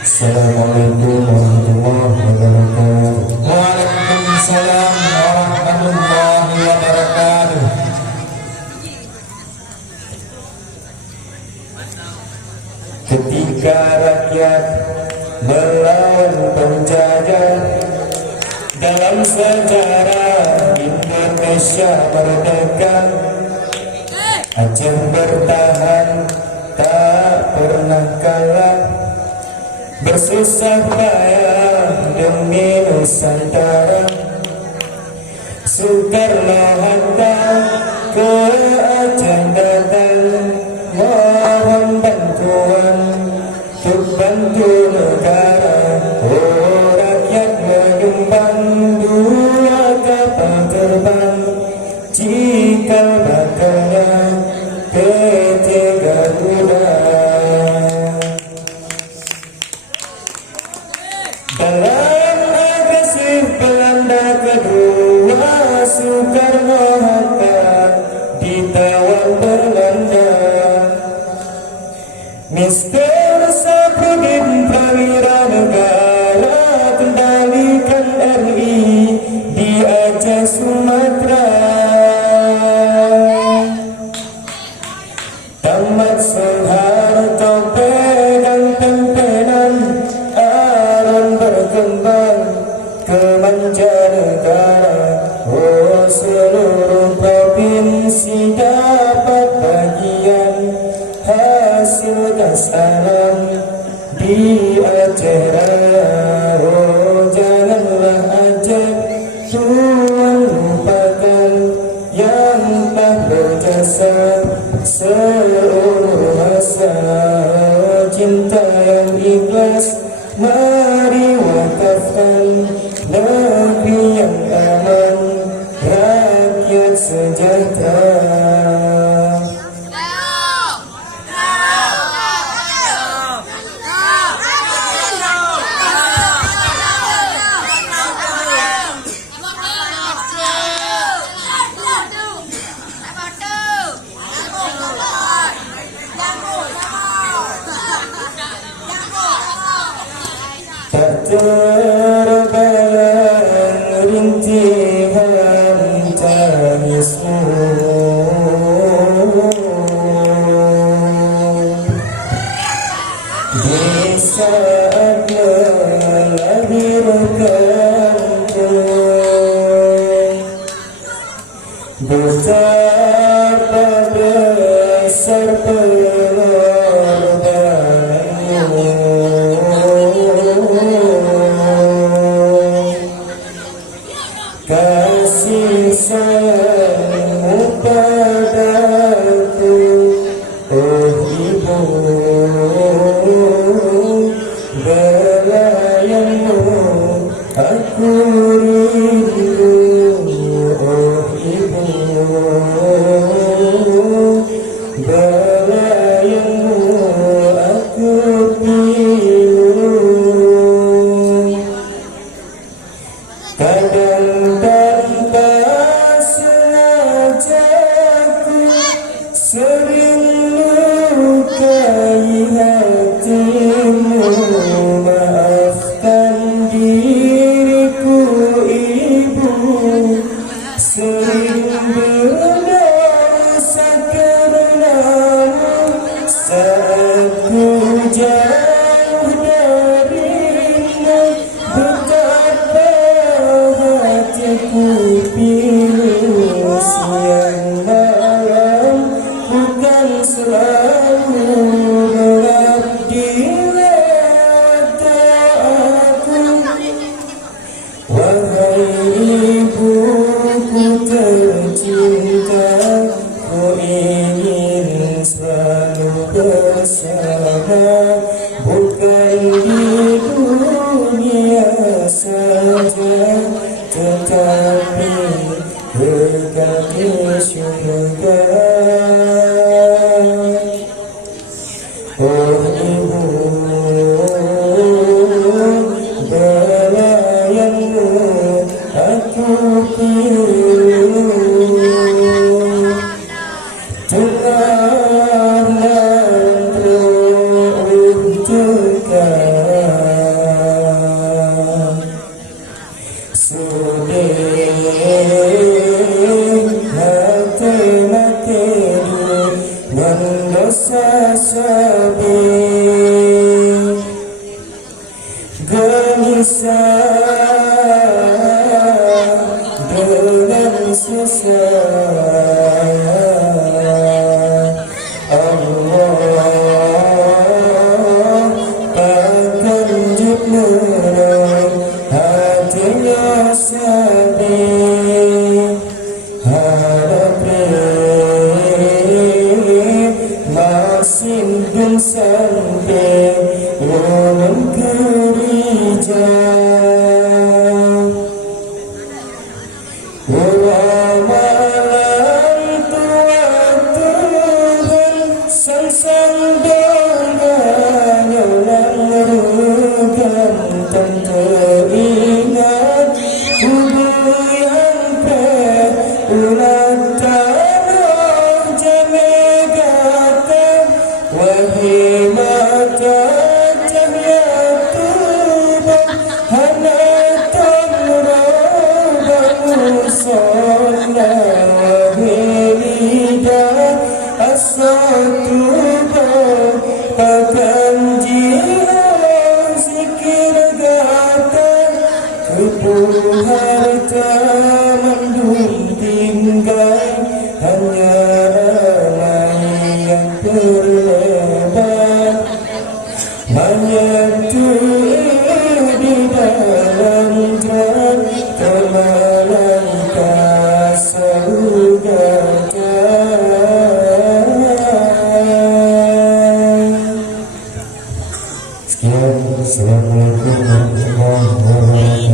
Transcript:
Assalamualaikum warahmatullahi wabarakatuh. Waalaikumsalam warahmatullahi wabarakatuh. Ketika rakyat melawan penjajah, dalam sejarah Indonesia merdeka, Aceh bertahan tak pernah kalah, bersusah payah demi Nusantara. Soekarno-Hatta ke Aceh datang, mohon bantuan untuk bantu negara. Oh rakyat menyumbang 2 kapal terbang, cikal bakalnya PT Garuda. Dalam agresi Belanda kedua, Soekarno-Hatta ditawan Belanda. Mister Saprudin Prawira Negara kendalikan RI di Aceh Sumatera. Tamat Soeharto pegang pimpinan, alun berkembang ke mancanegara. Oh seluruh provinsi dapat bagian hasil gas alam di Aceh Raya. Oh janganlah Aceh Tuhan lupakan yang telah berjasa seumur masa. Cinta yang ikhlas mari wakafkan, negeri yang aman, rakyat sejahtera. Tak terbayang rintihan tangismu, di saat melahirkanku. Betapa besar pengorbananmu, kasih sayangmu padaku. Oh ibu, belayanmu aku rindu. Oh ibu. bisa dengan susah Allah takkan jemurun hatinya sedih harapi masih dun sampai ulun gereja malam tua Tuhan sang donganya merugan teringat tubuh yang berulang tanah jamegatan wahai mata cahaya tubuh hanatan robamu sola wahai lidah as-satuba akan jiwa zikir gata tubuh harta mandung tinggal hanya ramai yang terlebar hanya tuh di dalam jalan kemalan surga. Sekian, assalamualaikum warahmatullahi wabarakatuh.